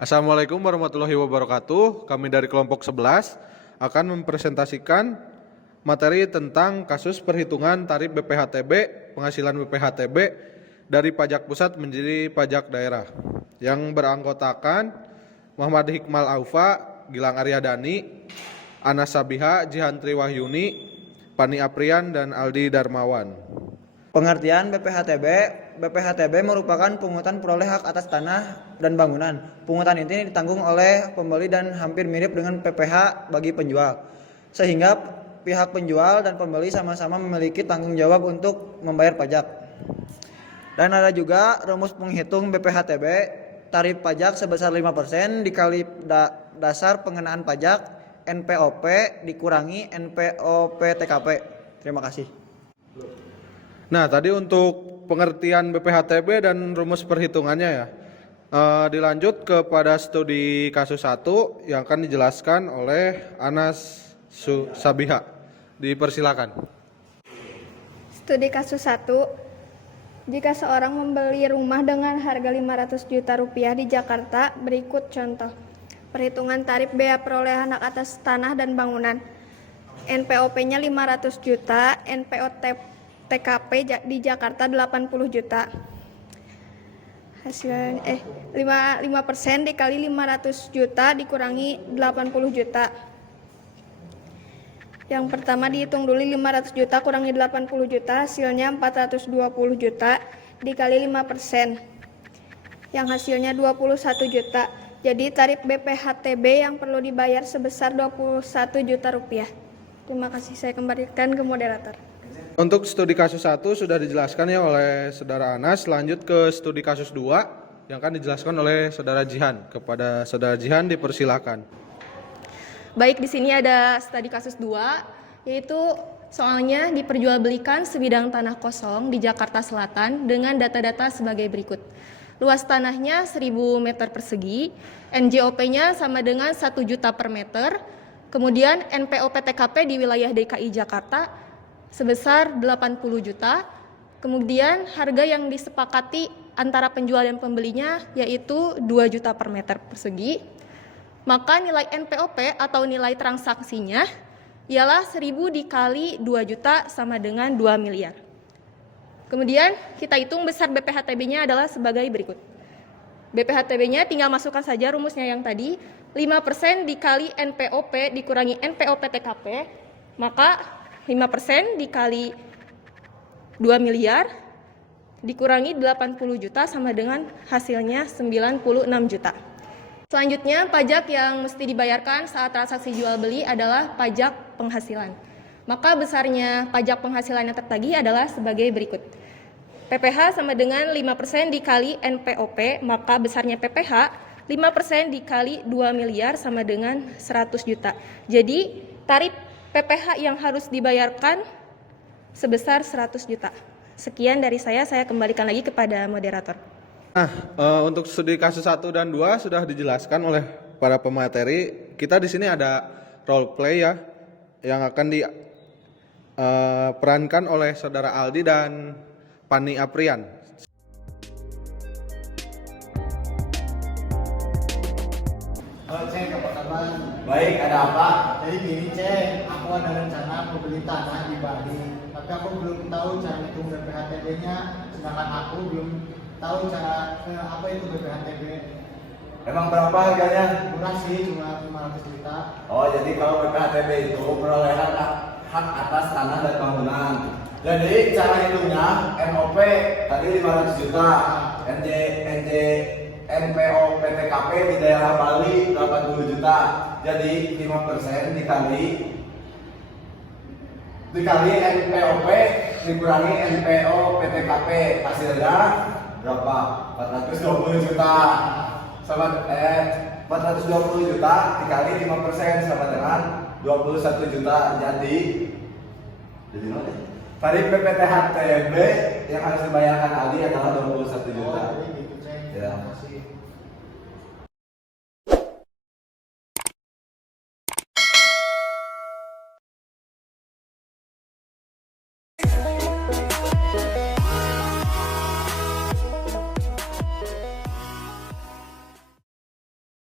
Assalamualaikum warahmatullahi wabarakatuh. Kami dari kelompok 11 akan mempresentasikan materi tentang kasus perhitungan tarif BPHTB, penghasilan BPHTB dari pajak pusat menjadi pajak daerah yang beranggotakan Muhammad Hikmal Aufa, Gilang Aryadani, Anas Sabiha, Jihantri Wahyuni, Pani Aprian, dan Aldi Darmawan. Pengertian BPHTB. BPHTB merupakan pungutan peroleh hak atas tanah dan bangunan. Pungutan ini ditanggung oleh pembeli dan hampir mirip dengan PPh bagi penjual. Sehingga pihak penjual dan pembeli sama-sama memiliki tanggung jawab untuk membayar pajak. Dan ada juga rumus penghitung BPHTB, tarif pajak sebesar 5% dikali dasar pengenaan pajak NPOP dikurangi NPOP TKP. Terima kasih. Nah, tadi untuk pengertian BPHTB dan rumus perhitungannya ya. Dilanjut kepada studi kasus 1 yang akan dijelaskan oleh Anas Sabiha. Dipersilakan. Studi kasus 1. Jika seorang membeli rumah dengan harga 500 juta rupiah di Jakarta, berikut contoh. Perhitungan tarif bea perolehan hak atas tanah dan bangunan. NPOP-nya 500 juta, TKP di Jakarta 80 juta. Hasilnya 5% dikali 500 juta dikurangi 80 juta. Yang pertama dihitung dulu 500 juta kurangi 80 juta, hasilnya 420 juta dikali 5%. Yang hasilnya 21 juta. Jadi tarif BPHTB yang perlu dibayar sebesar 21 juta rupiah. Terima kasih, saya kembalikan ke moderator. Untuk studi kasus 1 sudah dijelaskan ya oleh Saudara Anas. Lanjut ke studi kasus 2 yang akan dijelaskan oleh Saudara Jihan. Kepada Saudara Jihan dipersilakan. Baik, di sini ada studi kasus 2, yaitu soalnya diperjualbelikan sebidang tanah kosong di Jakarta Selatan dengan data-data sebagai berikut. Luas tanahnya 1000 meter persegi, NJOP-nya sama dengan 1 juta per meter, kemudian NPOP TKP di wilayah DKI Jakarta sebesar 80 juta, kemudian harga yang disepakati antara penjual dan pembelinya yaitu 2 juta per meter persegi, maka nilai NPOP atau nilai transaksinya ialah 1000 dikali 2 juta sama dengan 2 miliar. Kemudian kita hitung besar BPHTB-nya adalah sebagai berikut. BPHTB-nya tinggal masukkan saja rumusnya yang tadi, 5% dikali NPOP dikurangi NPOP TKP, maka 5% dikali 2 miliar dikurangi 80 juta sama dengan hasilnya 96 juta. Selanjutnya, pajak yang mesti dibayarkan saat transaksi jual beli adalah pajak penghasilan. Maka besarnya pajak penghasilan yang tertagih adalah sebagai berikut. PPh sama dengan 5% dikali NPOP, maka besarnya PPh 5% dikali 2 miliar sama dengan 100 juta. Jadi tarif PPh yang harus dibayarkan sebesar 100 juta. Sekian dari saya kembalikan lagi kepada moderator. Nah, untuk studi kasus 1 dan 2 sudah dijelaskan oleh para pemateri. Kita di sini ada role play ya, yang akan diperankan oleh Saudara Aldi dan Pani Aprian. Halo Ceng, apa kabar? Baik, ada apa? Jadi gini Ceng, aku ada rencana membeli tanah di Bali, tapi aku belum tahu cara hitung BPHTB-nya, sedangkan aku belum tahu cara apa itu BPHTB. Emang berapa harganya? Murah sih, cuma 500 juta. Oh, jadi kalau BPHTB itu perolehan hak atas tanah dan bangunan. Jadi cara hitungnya MOP tadi 500 juta, NPO PTKP di daerah Bali 80 juta. Jadi 5% dikali NPOP dikurangi NPO PTKP, hasilnya berapa? 420 juta. Sama 420 juta dikali 5% sama dengan 21 juta. Jadi mana? Tarif BPHTB yang harus dibayarkan Aldi adalah 21 juta. Oh, jadi gitu Ceng. Ya. Terima kasih.